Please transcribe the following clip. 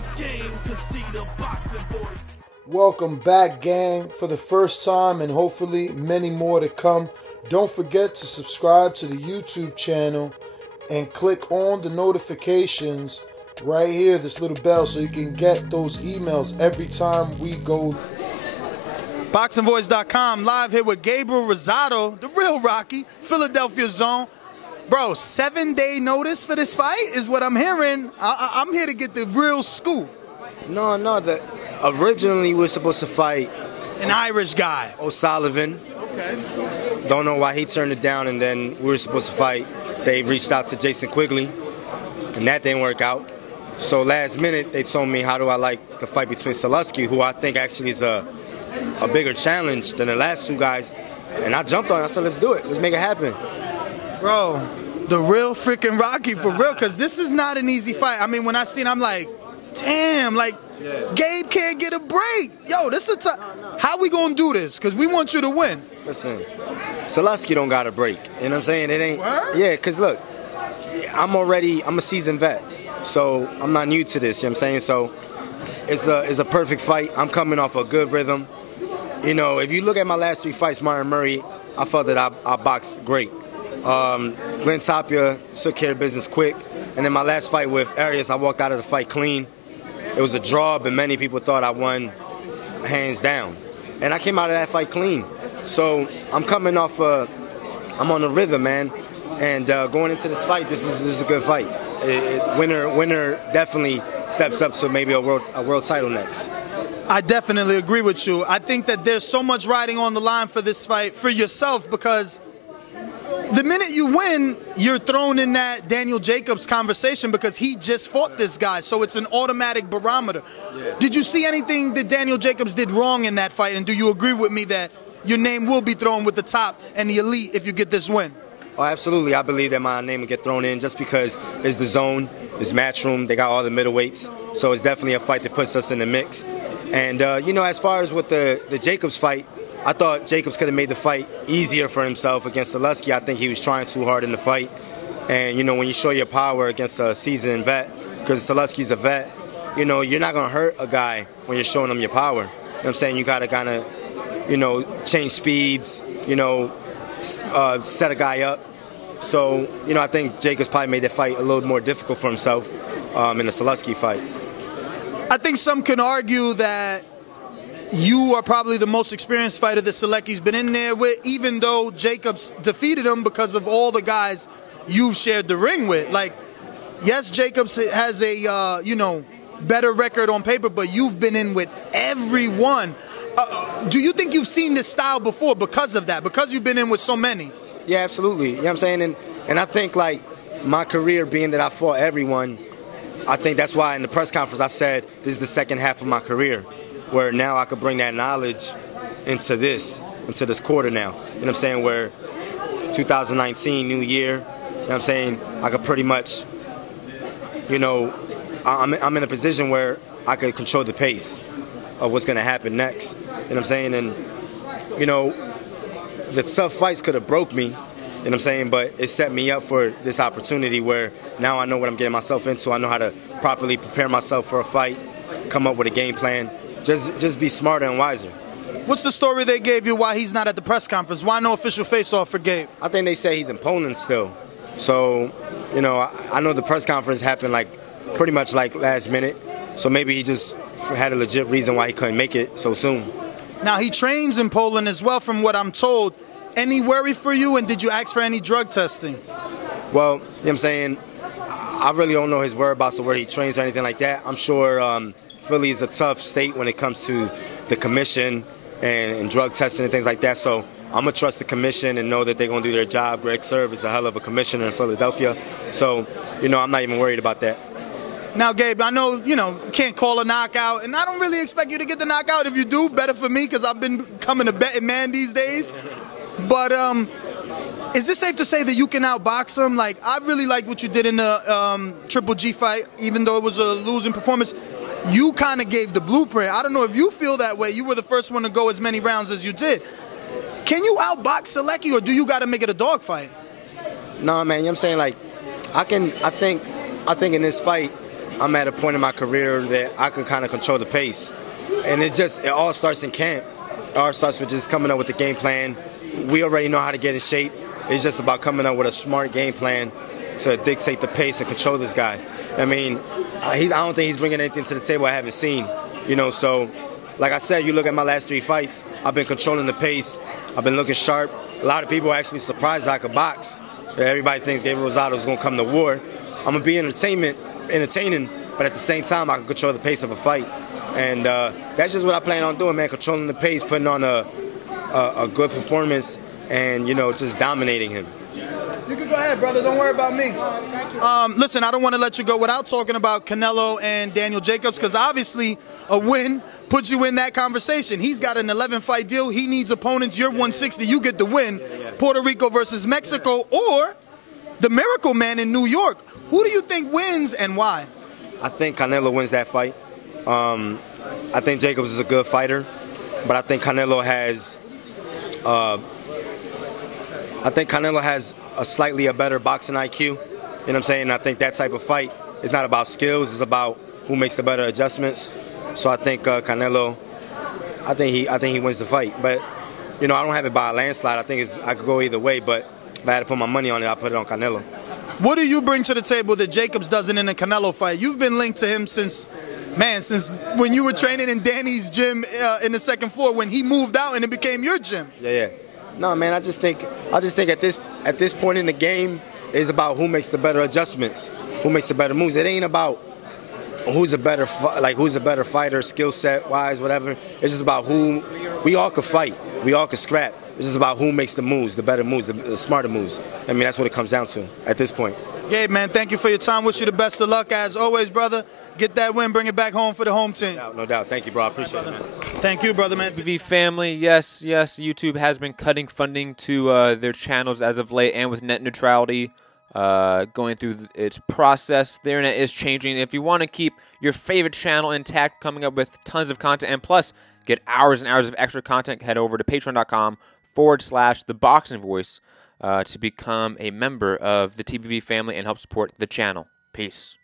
the game, cause see the boxing voice. Welcome back, gang, for the first time and hopefully many more to come. Don't forget to subscribe to the YouTube channel and click on the notifications right here, this little bell, so you can get those emails every time we go. ThaBoxingvoice.com, live here with Gabriel Rosado, the real Rocky, Philadelphia zone. Bro, 7-day notice for this fight is what I'm hearing. I'm here to get the real scoop. No, originally we were supposed to fight an Irish guy, O'Sullivan. Okay. Don't know why he turned it down, and then we were supposed to fight. They reached out to Jason Quigley, and that didn't work out. So last minute, they told me, how do I like the fight between Sulecki, who I think actually is a bigger challenge than the last two guys. And I jumped on it. I said, let's do it. Let's make it happen. Bro, the real freaking Rocky, for real, because this is not an easy fight. I mean, when I seen, I'm like, damn, like, Gabe can't get a break. Yo, this is how we gonna do this? Because we want you to win. Listen, Sulecki don't got a break. You know what I'm saying? It ain't. Word? Yeah, because look, I'm a seasoned vet. So I'm not new to this, you know what I'm saying? So it's a perfect fight. I'm coming off a good rhythm. You know, if you look at my last 3 fights, Martin Murray, I felt that I boxed great. Glenn Tapia took care of business quick. And then my last fight with Arias, I walked out of the fight clean. It was a draw, but many people thought I won hands down. And I came out of that fight clean. So I'm coming off, I'm on a rhythm, man. And going into this fight, this is a good fight. Winner definitely steps up to maybe a world title next. I definitely agree with you. I think that there's so much riding on the line for this fight for yourself, because the minute you win, you're thrown in that Daniel Jacobs conversation because he just fought this guy, so it's an automatic barometer. Yeah. Did you see anything that Daniel Jacobs did wrong in that fight, and do you agree with me that your name will be thrown with the top and the elite if you get this win? Oh, absolutely. I believe that my name will get thrown in just because it's the zone, it's Matchroom, they got all the middleweights, so it's definitely a fight that puts us in the mix. And, you know, as far as with the Jacobs fight, I thought Jacobs could have made the fight easier for himself against Sulecki. I think he was trying too hard in the fight. And, you know, when you show your power against a seasoned vet, because Sulecki's a vet, you know, you're not going to hurt a guy when you're showing him your power. You know what I'm saying? You got to kind of, you know, change speeds, you know, set a guy up. So, you know, I think Jacobs probably made the fight a little more difficult for himself in the Sulecki fight. I think some can argue that you are probably the most experienced fighter that Sulecki's been in there with, even though Jacobs defeated him because of all the guys you've shared the ring with. Like, yes, Jacobs has a, you know, better record on paper, but you've been in with everyone. Do you think you've seen this style before because of that, because you've been in with so many? Yeah, absolutely. You know what I'm saying? And I think, like, my career being that I fought everyone, I think that's why in the press conference I said this is the second half of my career, where now I could bring that knowledge into this quarter now. You know what I'm saying? Where 2019, new year, you know what I'm saying? I could pretty much, you know, I'm in a position where I could control the pace of what's going to happen next. You know what I'm saying? And, you know, the tough fights could have broke me, you know what I'm saying? But it set me up for this opportunity where now I know what I'm getting myself into. I know how to properly prepare myself for a fight, come up with a game plan. Just be smarter and wiser. What's the story they gave you why he's not at the press conference? Why no official face-off for Gabe? I think they say he's in Poland still. So, you know, I know the press conference happened like pretty much like last minute. So maybe he just had a legit reason why he couldn't make it so soon. Now, he trains in Poland as well, from what I'm told. Any worry for you, and did you ask for any drug testing? Well, you know what I'm saying, I really don't know his whereabouts or where he trains or anything like that. I'm sure Philly is a tough state when it comes to the commission and drug testing and things like that. So I'm going to trust the commission and know that they're going to do their job. Greg Serve is a hell of a commissioner in Philadelphia. So, you know, I'm not even worried about that. Now, Gabe, I know, you can't call a knockout, and I don't really expect you to get the knockout. If you do, better for me, because I've been becoming a betting man these days. But is it safe to say that you can outbox him? Like, I really like what you did in the Triple G fight, even though it was a losing performance. You kind of gave the blueprint. I don't know if you feel that way. You were the first one to go as many rounds as you did. Can you outbox Sulecki, or do you got to make it a dogfight? No, man, you know what I'm saying? Like, I think in this fight, I'm at a point in my career that I can kind of control the pace. And it all starts in camp. It all starts with just coming up with the game plan. We already know how to get in shape. It's just about coming up with a smart game plan to dictate the pace and control this guy. I mean, I don't think he's bringing anything to the table I haven't seen. You know, so like I said, you look at my last 3 fights, I've been controlling the pace. I've been looking sharp. A lot of people are actually surprised I could box. Everybody thinks Gabriel Rosado is going to come to war. I'm going to be entertaining, but at the same time, I can control the pace of a fight. And that's just what I plan on doing, man, controlling the pace, putting on a good performance, and, you know, just dominating him. You can go ahead, brother. Don't worry about me. Listen, I don't want to let you go without talking about Canelo and Daniel Jacobs, because obviously a win puts you in that conversation. He's got an 11-fight deal. He needs opponents. You're 160. You get the win. Puerto Rico versus Mexico, or the Miracle Man in New York. Who do you think wins and why? I think Canelo wins that fight. I think Jacobs is a good fighter, but I think Canelo has a slightly better boxing IQ. You know what I'm saying? I think that type of fight is not about skills. It's about who makes the better adjustments. So I think Canelo, I think he wins the fight. But, you know, I don't have it by a landslide. I think I could go either way. But if I had to put my money on it, I'll put it on Canelo. What do you bring to the table that Jacobs doesn't in a Canelo fight? You've been linked to him since when you were training in Danny's gym in the second floor, when he moved out and it became your gym. Yeah. No, man, I just think at this point in the game, it's about who makes the better adjustments, who makes the better moves. It ain't about who's a better fighter, skill set wise, whatever. It's just about who we all could fight, we all could scrap. It's just about who makes the moves, the better moves, the smarter moves. I mean, that's what it comes down to at this point. Gabe, man, thank you for your time. Wish you the best of luck as always, brother. Get that win, bring it back home for the home team. No doubt. Thank you, bro. I appreciate it, man. Thank you, brother, man. TV family, yes, YouTube has been cutting funding to their channels as of late, and with net neutrality going through its process, the internet is changing. If you want to keep your favorite channel intact, coming up with tons of content, and plus get hours and hours of extra content, head over to patreon.com/ThaBoxingVoice to become a member of the TBV family and help support the channel. Peace.